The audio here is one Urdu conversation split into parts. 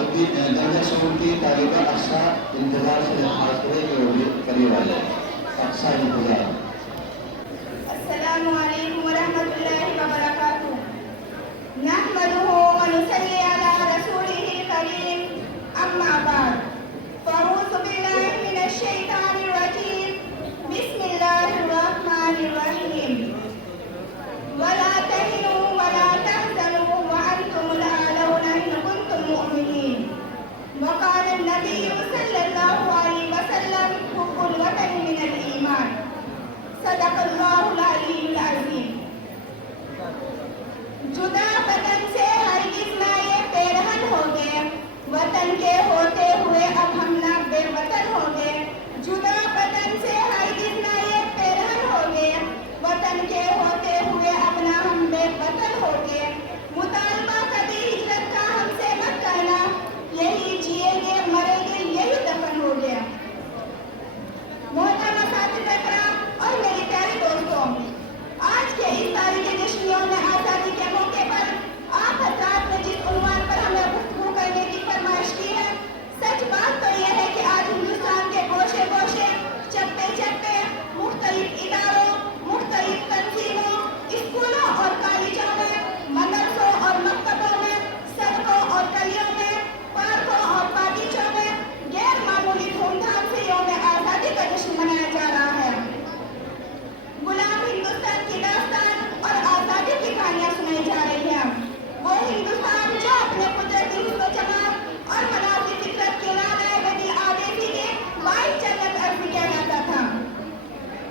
جنرل اسکول کی طالبہ اقصا انتظار سے درخواست ہے کہ وہ بھی قریب آ جائے. اقصا انتظار. السلام علیکم ورحمۃ اللہ وبرکاتہ. نحمده ونصلي على رسوله الكريم. اما بعد فاعوذ بالله من الشیطان الرجیم. بسم اللہ الرحمن الرحیم. ولا تهنوا ولا تحزنوا وانتم الاعلون ان كنتم مؤمنين. وقال النبي صلى الله عليه وسلم حب الوطن من الايمان. صدق اللہ العلی العظیم. جدا وطن سے ہرگز نہ یہ پیرہن ہو گئے، وطن کے ہوتے ہوئے اب ہم نہ بے وطن ہو گئے. جدا وطن سے ہرگز نہ یہ پیرہن ہو گئے، وطن کے ہوتے ہوئے اب نہ ہم بے وطن ہو گئے. مطالبہ کبھی ہجرت کا ہم سے مت کرنا، یہی جییں گے مریں گے یہی دفن ہو گیا. محترم اساتذہ کرام اور میری پیاری دوستوں، آج کے اس تاریخی جشنیوں میں آزادی کے موقع پر آپ حضرات نے جس عنوان پر ہمیں گفتگو کرنے کی فرمائش کی ہے، سچ بات تو یہ ہے کہ آج ہندوستان کے گوشے گوشے، چپے چپے، مختلف اداروں، مختلف تنظیموں، اسکولوں اور کالجوں میں، مدرسوں اور مکتبوں میں، سڑکوں اور گلیوں میں، پارکوں اور باغیچوں میں غیر معمولی دھوم دھام سے یوم آزادی کا جشن منایا جا رہا ہے. غلام ہندوستان کی داستان اور آزادی کی کہانیاں سنائی جا رہی ہیں. وہ ہندوستان جو اپنے قدرتی حسن و جمال اور مناظر فطرت کی نامحدود آبادی کے باعث جنت عرض کیا جاتا تھا.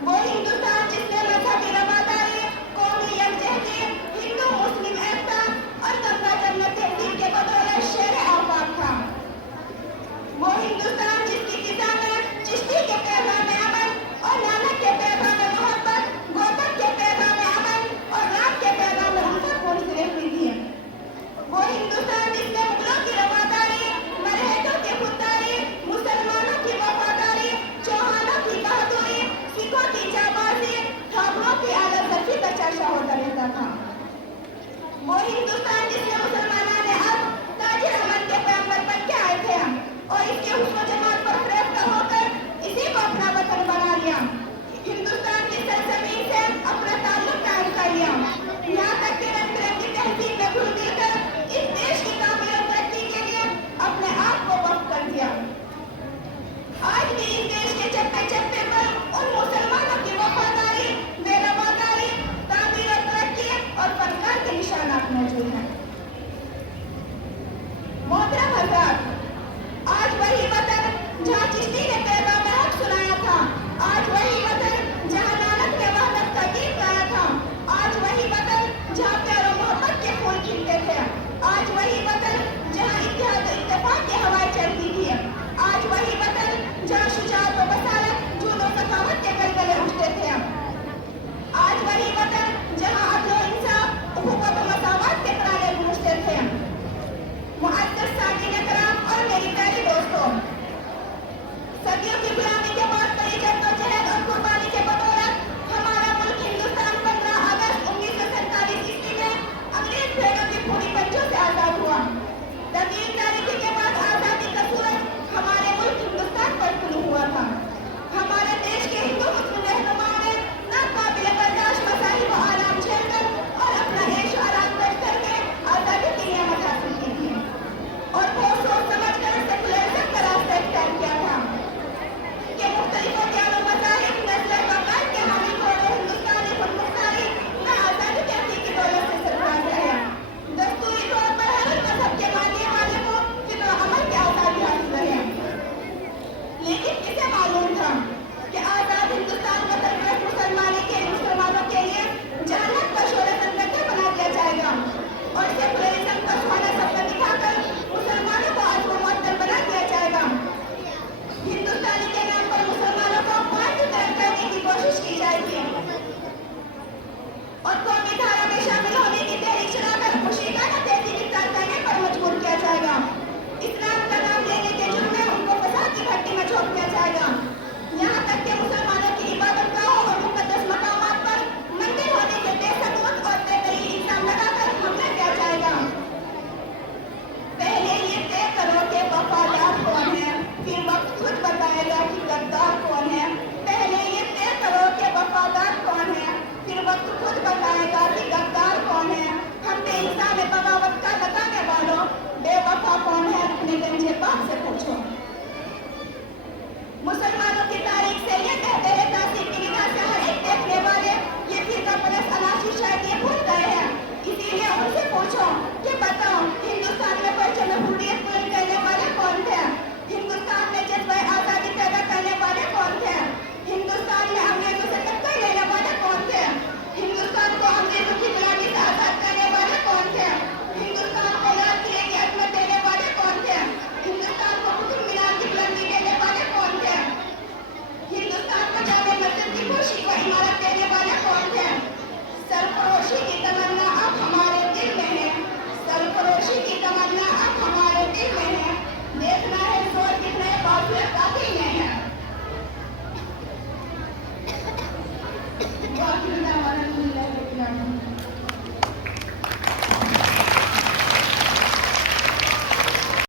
وہ ہندوستان جس نے مذہبی رواداری، قومی یکجہتی، ہندو مسلم ایکتا اور گنگا جمنا تہذیب کے بدولت شہر آفاق تھا. وہ ہندوستان جس کی فضا میں چشتی کے پیغام امن اور نانک کے پیغام محبت، گوتم کے پیغام امن اور رام کے پیغام الفت پہنچتی رہتی تھی. وہ ہندوستان جس نے مغلوں کی رواداری، مرہٹوں کی خودداری، مسلمانوں کی وفاداری، چوہانوں کی بہادری، سکھوں کی جانبازی، ٹھاکروں کی اعلیٰ ذاتی کا چرچا ہوتا رہتا تھا. وہ ہندوستان جس نے مسلمان